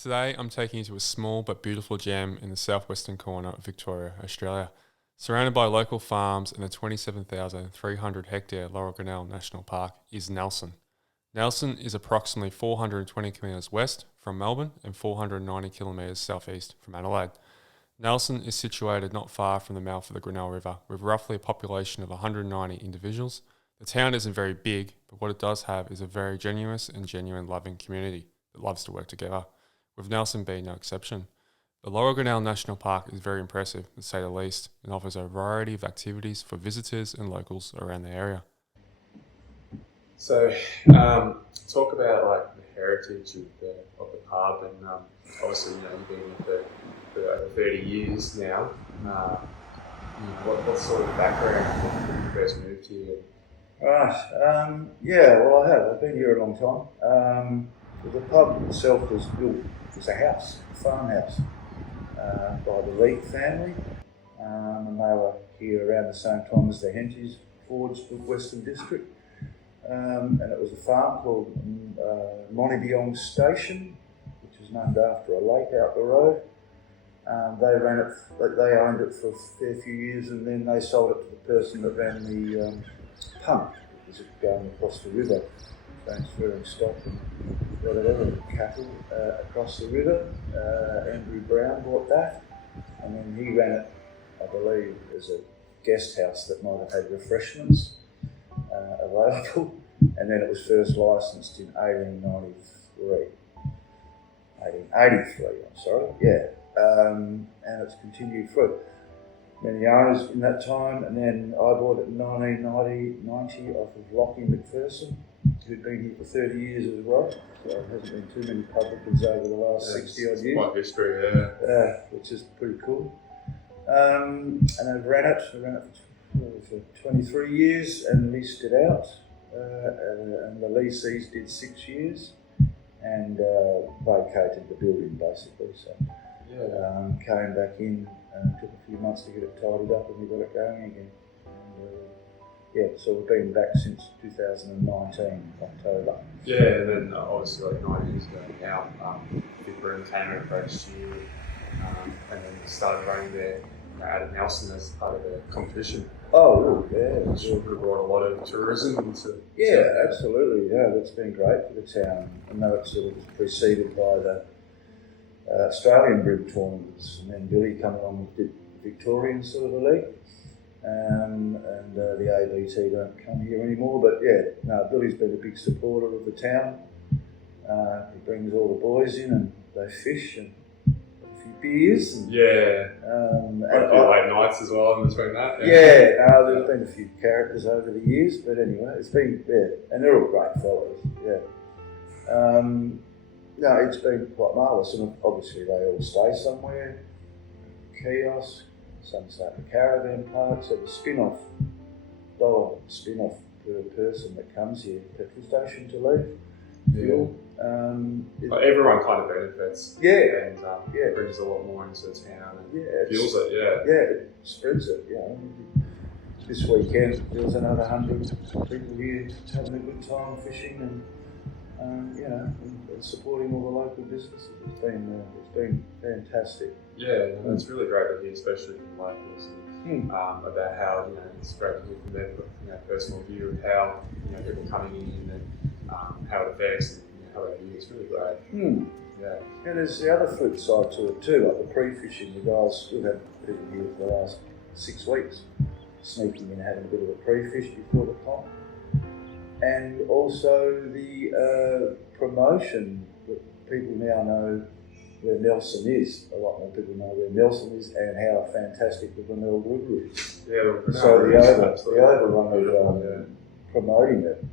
Today, I'm taking you to a small but beautiful gem in the southwestern corner of Victoria, Australia. Surrounded by local farms and the 27,300 hectare Laurel Grinnell National Park is Nelson. Nelson is approximately 420 kilometres west from Melbourne and 490 kilometres southeast from Adelaide. Nelson is situated not far from the mouth of the Grinnell River, with roughly a population of 190 individuals. The town isn't very big, but what it does have is a very genuine loving community that loves to work together, with Nelson being no exception. The Laurel Grinnell National Park is very impressive, to say the least, and offers a variety of activities for visitors and locals around the area. So, talk about like the heritage of the pub, and obviously, you've been here for over 30 years now. What sort of background when you first moved here? Right. Well, I have. I've been here a long time. The pub itself was built as a house, a farmhouse, by the Leake family, and they were here around the same time as the Henties forged the Western District. And it was a farm called Montebyong Station, which is named after a lake out the road. They owned it for a fair few years, and then they sold it to the person that ran the pump, which was going across the river, transferring stock and whatever, cattle across the river. Andrew Brown bought that, and then he ran it, I believe, as a guest house that might have had refreshments available, and then it was first licensed in 1883, and it's continued through. Many owners in that time, and then I bought it in 1990 off of Lockie McPherson, who'd been here for 30 years as well. So there hasn't been too many publicans over the last 60 odd years. Quite history, yeah. Which is pretty cool. And I ran it for 23 years and leased it out. And the leasees did 6 years and vacated the building basically. So came back in, took a few months to get it tidied up, and we got it going again. And, so we've been back since 2019, October. Yeah, and then obviously like 9 years ago now, VicBream came over first year, and then started running there at Nelson as part of the competition. Oh, yeah. Which would have brought a lot of tourism into. Yeah, absolutely. Yeah, that's been great for the town. I know it sort of was preceded by the Australian Brim tournaments, and then Billy come along with the Victorian sort of a league. And the ABT don't come here anymore, but Billy's been a big supporter of the town. He brings all the boys in and they fish and a few beers. And, a few late nights as well in between that. There's been a few characters over the years, but anyway, it's been, and they're all great fellows, it's been quite marvellous, and obviously they all stay somewhere, kiosk. Some start the caravan park, so the $1 spin-off per person that comes here, petrol station to leave, fuel. Everyone kind of benefits. And brings a lot more into the town and fuels it. It spreads it. This weekend there was another 100 people here having a good time fishing and supporting all the local businesses. It's been fantastic. Yeah, it's really great to hear, especially from locals, about how it's great to hear from their personal view of how people coming in and how it affects and how they view. It's really great. Yeah. And there's the other flip side to it too, like the pre-fishing. The guys, we've had people here for the last 6 weeks, sneaking in, having a bit of a pre-fish before the pop. And also the promotion that people now know where Nelson is. A lot more people know where Nelson is and how fantastic the Grinnell River is. So the overrun of promoting it,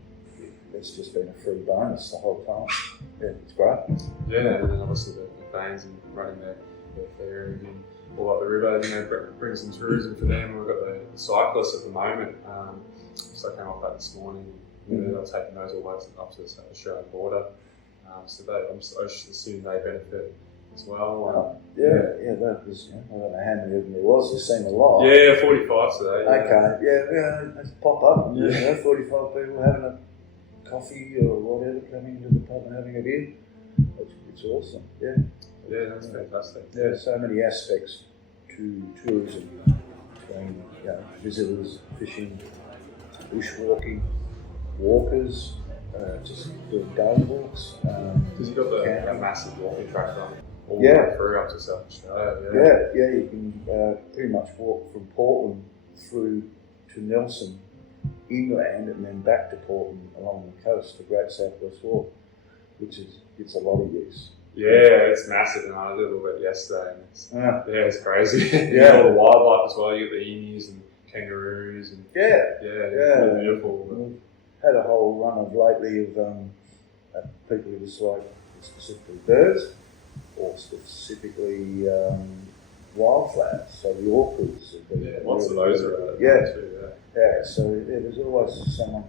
it's just been a free bonus the whole time. Yeah, it's great. Yeah, and then obviously the fans and running their fair and all up the river, brings some tourism for them. We've got the cyclists at the moment. So I came off that this morning. They're taking those all the way up to the Australian border. So I'm assuming they benefit as well. That was, I don't know how many of them there was. There seemed a lot. 45 today. Okay, let's pop up. 45 people having a coffee or whatever, coming into the pub and having a beer. It's awesome. Yeah. Yeah, that's fantastic. There are so many aspects to tourism, between visitors, fishing, bushwalking, walkers, just doing day walks. Because you've got a massive walking track all the Yeah. way through up to South Australia. Yeah, you can pretty much walk from Portland through to Nelson inland and then back to Portland along the coast, the Great Southwest Walk, which gets a lot of use. Yeah, it's massive, and I did a little bit yesterday, and it's crazy. You Yeah. got all the wildlife as well. You get the emus and kangaroos, and it's really beautiful. We've had a whole run of lately of people who just like specifically birds or specifically wildflowers. So the orchids have been lots of those are too. So there's always someone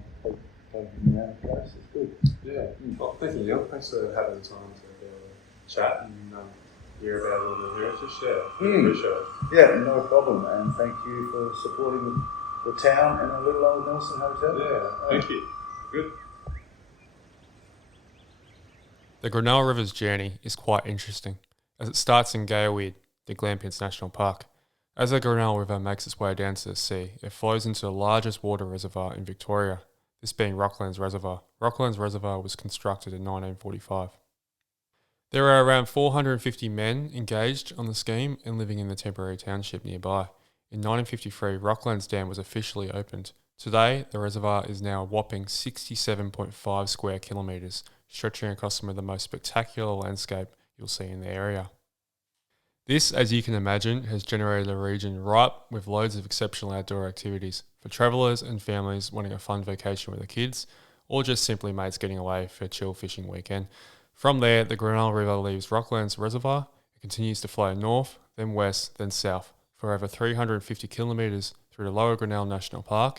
taking me around the place. It's good. Yeah. Well, thank you, Neil. Thanks for having the time to chat and hear about all the heritage. Appreciate it. Yeah, no problem. And thank you for supporting the town and a little old Nelson Hotel. Yeah, thank you. Good. The Grinnell River's journey is quite interesting, as it starts in Gayaweed, the Glampians National Park. As the Grinnell River makes its way down to the sea, it flows into the largest water reservoir in Victoria, this being Rocklands Reservoir. Rocklands Reservoir was constructed in 1945. There are around 450 men engaged on the scheme and living in the temporary township nearby. In 1953, Rocklands Dam was officially opened. Today, the reservoir is now a whopping 67.5 square kilometres, stretching across some of the most spectacular landscape you'll see in the area. This, as you can imagine, has generated a region ripe with loads of exceptional outdoor activities for travellers and families wanting a fun vacation with the kids, or just simply mates getting away for a chill fishing weekend. From there, the Grinnell River leaves Rocklands Reservoir, it continues to flow north, then west, then south, for over 350 kilometres through the Lower Grinnell National Park,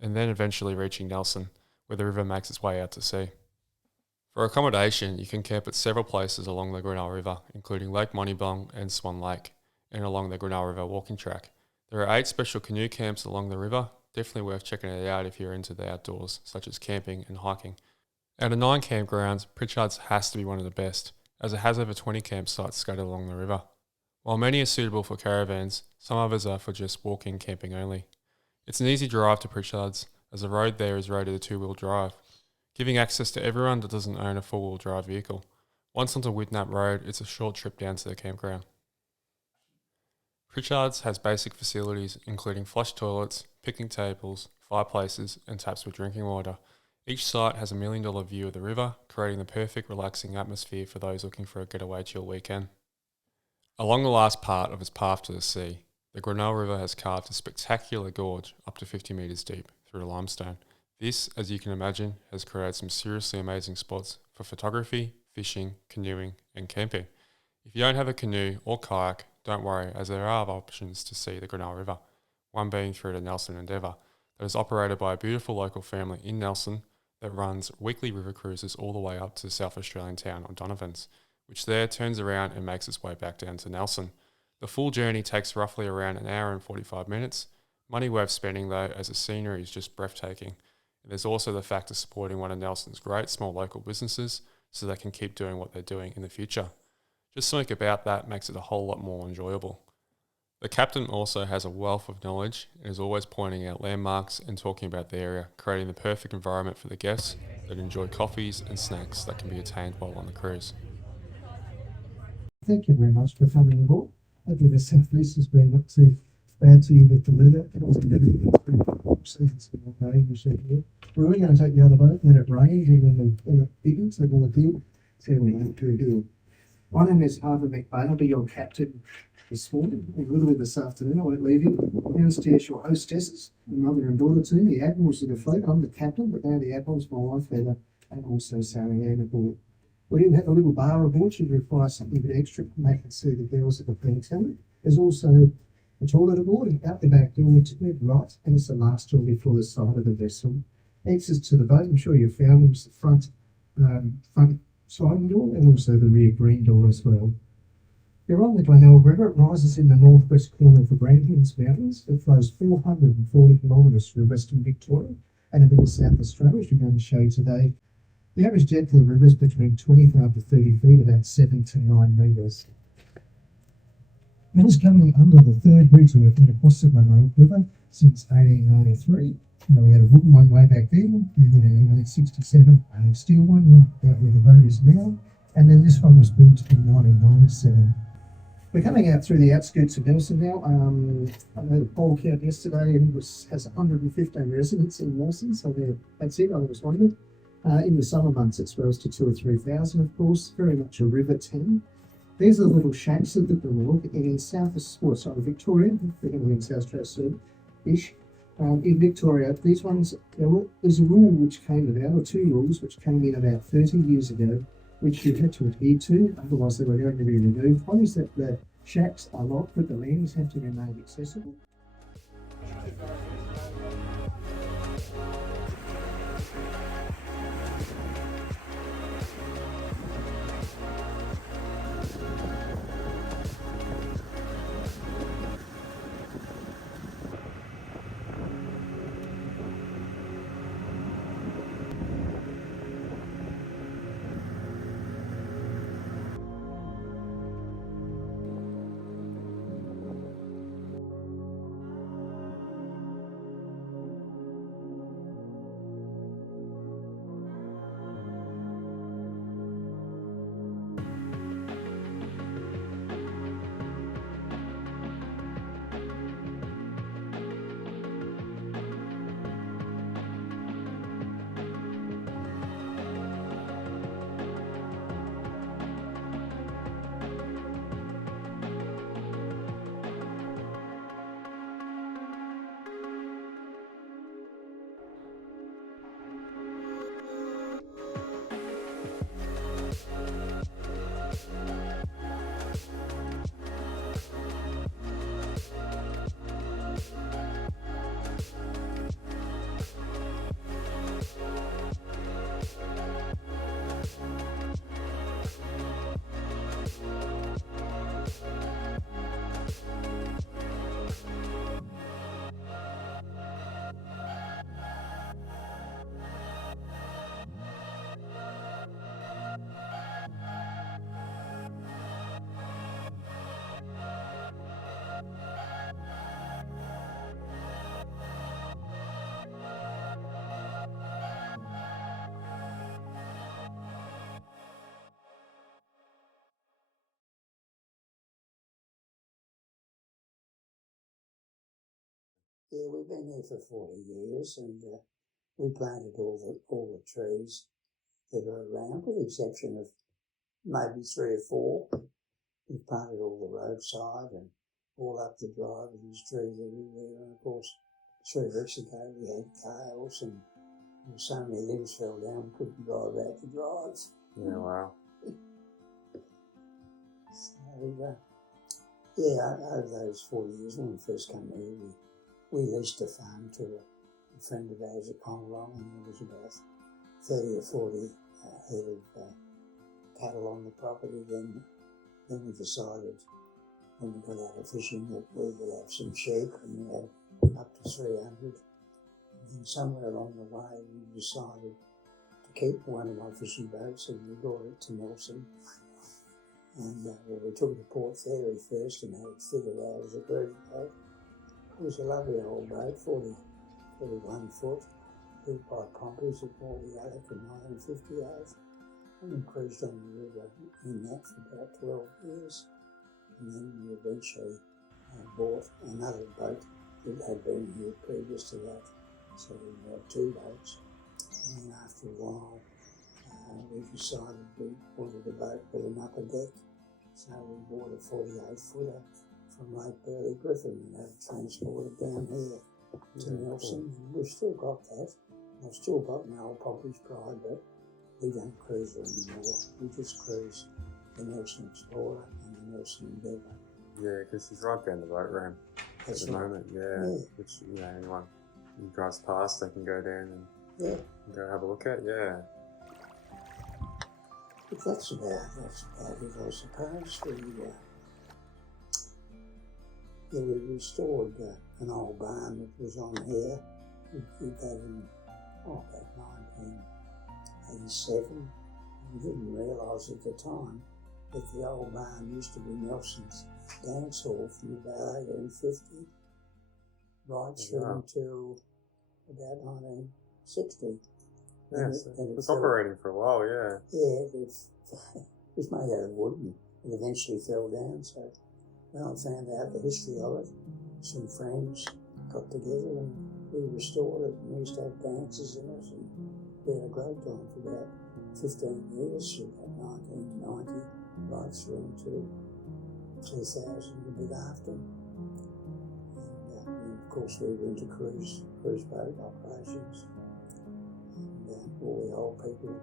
and then eventually reaching Nelson, where the river makes its way out to sea. For accommodation, you can camp at several places along the Grinnell River, including Lake Monibong and Swan Lake, and along the Grinnell River walking track. There are 8 special canoe camps along the river, definitely worth checking it out if you're into the outdoors, such as camping and hiking. Out of 9 campgrounds, Pritchard's has to be one of the best, as it has over 20 campsites scattered along the river. While many are suitable for caravans, some others are for just walking camping only. It's an easy drive to Pritchard's, as the road there is rated a 2-wheel drive, giving access to everyone that doesn't own a 4-wheel drive vehicle. Once onto Whitnap Road, it's a short trip down to the campground. Pritchard's has basic facilities including flush toilets, picnic tables, fireplaces and taps for drinking water. Each site has a $1 million view of the river, creating the perfect relaxing atmosphere for those looking for a getaway chill weekend. Along the last part of its path to the sea, the Grinnell River has carved a spectacular gorge up to 50 metres deep through the limestone. This, as you can imagine, has created some seriously amazing spots for photography, fishing, canoeing and camping. If you don't have a canoe or kayak, don't worry, as there are options to see the Grinnell River, one being through the Nelson Endeavour, that is operated by a beautiful local family in Nelson that runs weekly river cruises all the way up to the South Australian town of Donovans, which there turns around and makes its way back down to Nelson. The full journey takes roughly around an hour and 45 minutes. Money worth spending though, as the scenery is just breathtaking. And there's also the fact of supporting one of Nelson's great small local businesses so they can keep doing what they're doing in the future. Just something about that makes it a whole lot more enjoyable. The captain also has a wealth of knowledge and is always pointing out landmarks and talking about the area, creating the perfect environment for the guests that enjoy coffees and snacks that can be attained while on the cruise. Thank you very much for coming aboard. Hopefully the southeast has been not too bad to you with the weather. It also seasons in rain, you see here. We're really going to take the other boat, let it rain, even the bigger, so we'll do. See what we have to do. My name is Harvey McBain. I'll be your captain this morning, a little bit this afternoon. I won't leave you. Downstairs, your hostesses, mother and daughter team, the admirals of the fleet. I'm the captain, but they're the admirals, my wife, Heather, and also Sally Ann aboard. We do have a little bar aboard should you require something a bit extra to make it see the girls at the plenty. There's also a toilet aboard and out the back door to the right, and it's the last door before the side of the vessel. Exits to the boat, I'm sure you've found them, the front sliding door and also the rear green door as well. You're on the Glenelg River. It rises in the northwest corner of the Grampians Mountains. It flows 440 kilometres through western Victoria and a bit of South Australia, which we're going to show you today. The average depth of the river is between 25 to 30 feet, about 7 to 9 metres. It is currently under the third bridge that we've had across the Glenroe River since 1893. We had a wooden one way back then, and then in 1867 a steel one about where the road is now, and then this one was built in 1997. We're coming out through the outskirts of Nelson now. I know the poll count yesterday has 115 residents in Nelson, so that's it. I was wondering. In the summer months, it swells to 2,000 or 3,000, of course. Very much a river town. There's the little shacks at the Glenroe in Victoria, frequently in South Australia-ish. In Victoria, these ones, there's a rule which came about, or two rules which came in about 30 years ago, which you had to adhere to, otherwise they were going to be removed. One is that the shacks are locked, but the lands have to remain accessible. Yeah, we've been here for 40 years, and we planted all the trees that are around, with the exception of maybe 3 or 4. We've planted all the roadside and all up the drive, and there's trees everywhere. And of course, 3 weeks ago we had gales, and so many limbs fell down, we couldn't drive out the drives. Yeah, wow. So, yeah, over those 40 years, when we first came here, we leased a farm to a friend of ours at Conalong, and there was about 30 or 40 head of cattle on the property. Then we decided, when we got out of fishing, that we would have some sheep, and we had up to 300. And then somewhere along the way, we decided to keep one of my fishing boats, and we brought it to Nelson. And we took it to Port Fairy first and had it fitted out as a cruising boat. It was a lovely old boat, 41 foot, built by Pompey's at Mordialloc in 1958. And we cruised on the river in that for about 12 years. And then we eventually bought another boat that had been here previous to that. So we had 2 boats. And then after a while, we decided we wanted a boat with an upper deck. So we bought a 48-footer from Lake Burley Griffin and had it transported down here to Nelson. And we've still got that. I've still got my old Pompey's Pride, but we don't cruise her anymore. We just cruise the Nelson Explorer and the Nelson Endeavour. Yeah, because she's right down the boat ramp at the moment. Yeah, which anyone who drives past, they can go down and go have a look at. Yeah. But that's about it, I suppose. We restored an old barn that was on here. We did that in about 87. We didn't realise at the time that the old barn used to be Nelson's dance hall from about 1850 right through until about 1960. Yeah, so it was operating for a while, yeah. Yeah, it was made out of wood and it eventually fell down. So when I found out the history of it, some friends got together and we restored it, and we used to have dances in it, and we had a great time for about 15 years, from about 1990 right through until 2000, a bit after. And of course we were into cruise boat operations, and all the old people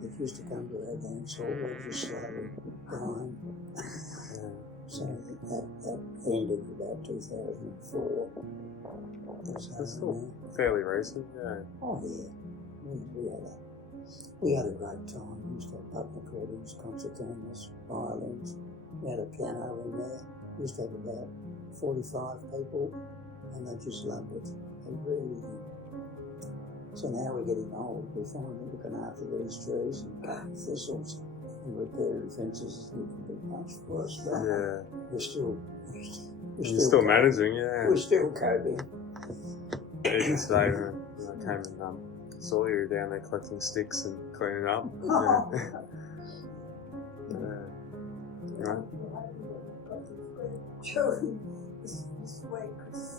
that used to come to our dance hall were just slowly dying. So that ended about 2004. That's still fairly recent, yeah. Oh yeah, we had a great time. We used to have button recordings, concertinas, violins. We had a piano in there. We used to have about 45 people, and they just loved it. They really did. So now we're getting old. We're finally looking after these trees and cutting thistles and repairing fences. It's a bit much for us, but we're still managing, yeah. We're still coping. Even today, when I came and saw you down there collecting sticks and cleaning up. Oh. Right. Children this week because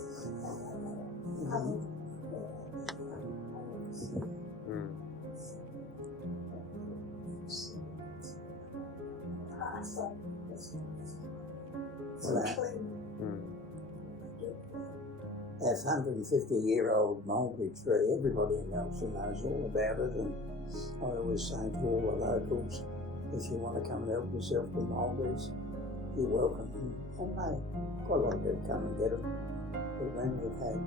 That 150-year-old mulberry tree, everybody in Nelson knows all about it, and I always say to all the locals, if you want to come and help yourself with mulberries, you're welcome. And they, quite a lot of people come and get them, but when we've had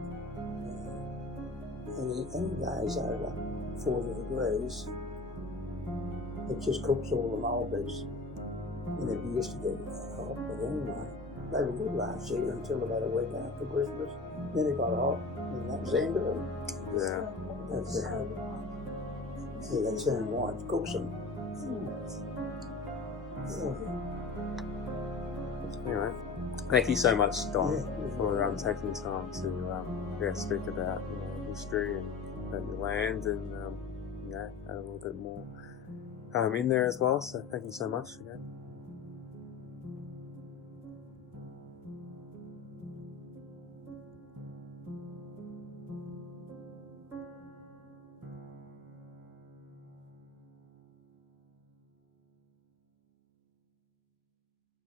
any days over 40 degrees, it just cooks all the mulberries. We never used to get that hot, but anyway, they were good last year until about a week after Christmas. Then it got hot, and that was the end of them. Yeah. That's it. Yeah, they turn white, cooks them. Anyway, thank you so much, Don, for taking time to speak about history and about your land, and add a little bit more in there as well. So thank you so much again.